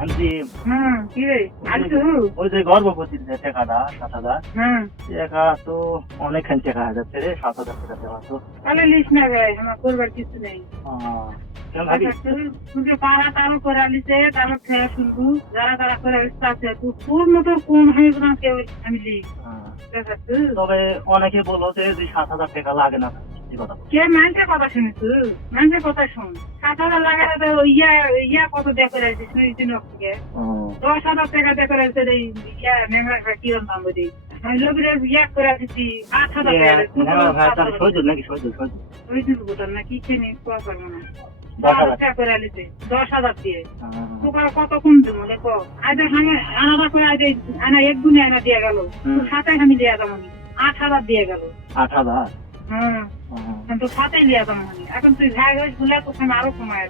আমি কি রে ওই যে গর্ভবতীর যে টাকাটা সাত হাজার টাকা তো অনেকখান টাকা হয়ে যাচ্ছে রে সাত হাজার টাকা দেওয়া তো তাহলে লিস না ভাই আমার করবার কিছু নেই আহ, কেন ভাবি তুই পাড়া তারও করে আলিছে তারও খেয়ে শুনবু যারা যারা করে ইচ্ছা আছে তুই তোর মতো কোন হয়ে না কেউ আমি তবে অনেকে বলো যে দুই সাত হাজার টাকা লাগে না সত্যি কথা কে মানুষের কথা শুনিস মানুষের কথা শুন। সাত হাজার লাগালে তো ইয়া ইয়া কত দেখে রাখছিস? শুনিস দিন থেকে দশ হাজার টাকা দেখে রাখছে এই ইয়া মেম্বার কিরম দাম বুঝি আমি লোকের ইয়া করে দিচ্ছি আট হাজার টাকা। হ্যাঁ, নাকি বোতল না কি খেয়ে নিয়ে কোয়া করব না। দশ হাজার। দিয়ে। তোকার কত কম দেবো দেখো? আমি আলাদা করে আগে আনা এক গুণে আনা দিয়ে গেল। সাথে আমি দিয়ে যাব আট হাজার দিয়ে গেল। আট হাজার? হ্যাঁ। আহ, কিন্তু সাথে লিয়া যাব এখন তুই ভাই হয়ে ভুলে তোকে আরও কমায়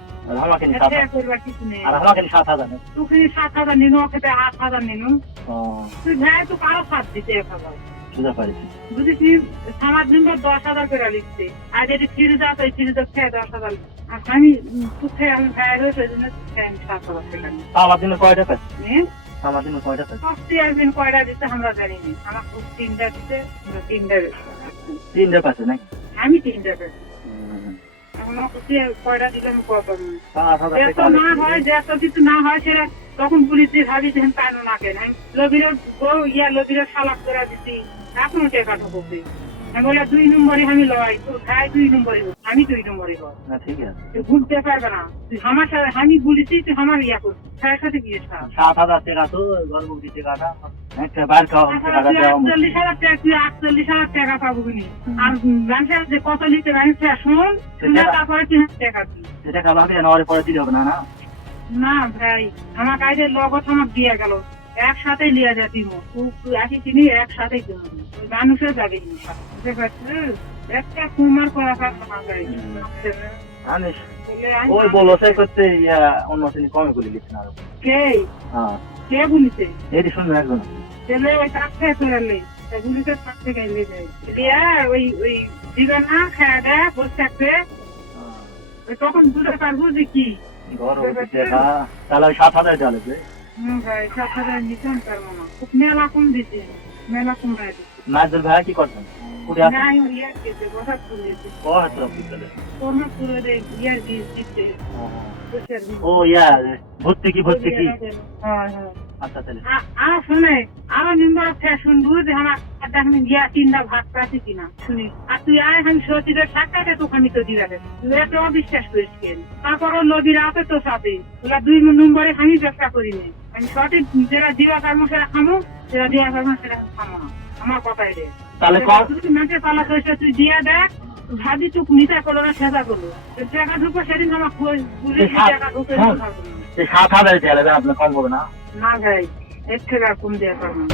আর আমাকে সাত হাজার? আর। তুই সাত হাজার নিনু ওকে আট হাজার নিনু। তুই ভাই তো কারও সাত দিতে এক হাজার। পারছি। বুঝেছি আমার দিন দশ হাজার করে লিখছে আর যদি ফিরে যাও তো ফিরে যাও খেয়ে দশ হাজার আমি তুই আমি ভাই হয়ে সেই জন্য আমি সাত হাজার টাকা আমার দিনে কয়টা পাচ্ছি আমার দিনে কয়টা পাচ্ছি সত্যি একদিন কয়টা দিতে আমরা জানি না। আমার খুব তিনটা দিতে আমরা তিনটা পাচ্ছে নাকি? আমি তিনটা পেয়েছি। কয়টা দিলে আমি কত এত না হয় যে এত কিছু না হয় সেটা তখন পুলিশে ভাবি যে তাই না কেন? লবিরের বউ ইয়া লবিরের সালাক করে দিচ্ছি এখনও টেকা ঢুকবে আমি বলে দুই নম্বরে আমি লড়াই ভাই দুই নম্বরে আমি দুই নম্বরে হোক ঠিক আছে। তুই ঘুরতে পারবে না। তুই আমার সাথে আমি বলেছি তুই আমার ইয়া সাথে গিয়ে সাত হাজার টাকা তো গর্ভবতী টাকাটা একটা বার টাকা আটচল্লিশ হাজার টাকা তুই আটচল্লিশ হাজার টাকা পাবো কিনি। আর যে কত শোন তারপরে টাকা দিই সেটা কাল আমি নেওয়ার পরে দিলে হবে না না? না ভাই আমার কাজের লগত আমার দিয়ে গেল। একসাথে লিয়া যা দিব। তুই একই চিনি একসাথে ওই মানুষের যাবে। বুঝতে পারছিস? একটা কুমার করা কাজ জানিস ওই বলো সে করতে ইয়া অন্য শ্রেণি কমে বলে লিখছে আরও। কে? হ্যাঁ। কে বলিছে? এটি শুনবে একজন। ছেলে ওই কাছে চলে এগুলিতে থাকতে গেলে যায় দিয়া ওই ওই দিবে না খাওয়া দেয় বসে থাকতে। ওই তখন বুঝতে পারব যে কি। গর্ভবতী টাকা তাহলে ওই সাত হাজার ডালে নাজল ভাই কি করছেন? কুড়ি আছে নাই ওই ইয়ার দিতে বসাত করে দিতে। ও দে ইয়ার ইয়া ভর্তি কি ভর্তি কি? হ্যাঁ হ্যাঁ। আচ্ছা তাহলে। আর নিম্বর ফ্যাশন বুঝ আমার আমি গিয়া তিনটা ভাত পাচ্ছি কিনা শুনি। আর তুই আয় আমি সচিবের তোকে আমি তো তুই এত অবিশ্বাস করিস কেন? তারপর নদীর আছে তোর সাথে ওরা দুই নম্বরে আমি ব্যবসা করি নি। আমি সঠিক দিবা কর্ম সেটা খামো সেটা দিয়া কর্ম আমি খামো আমার কথাই রে তাহলে মেটে পালা করেছে তুই দিয়া দেখ ভাবি তুই নিতে করল না সেটা করল। টাকা ঢুকো সেদিন আমার টাকা ঢুকে হ্যাঁ। সাত হাজার কম হবে না না ভাই এর থেকে আর কম দেওয়া পারব না।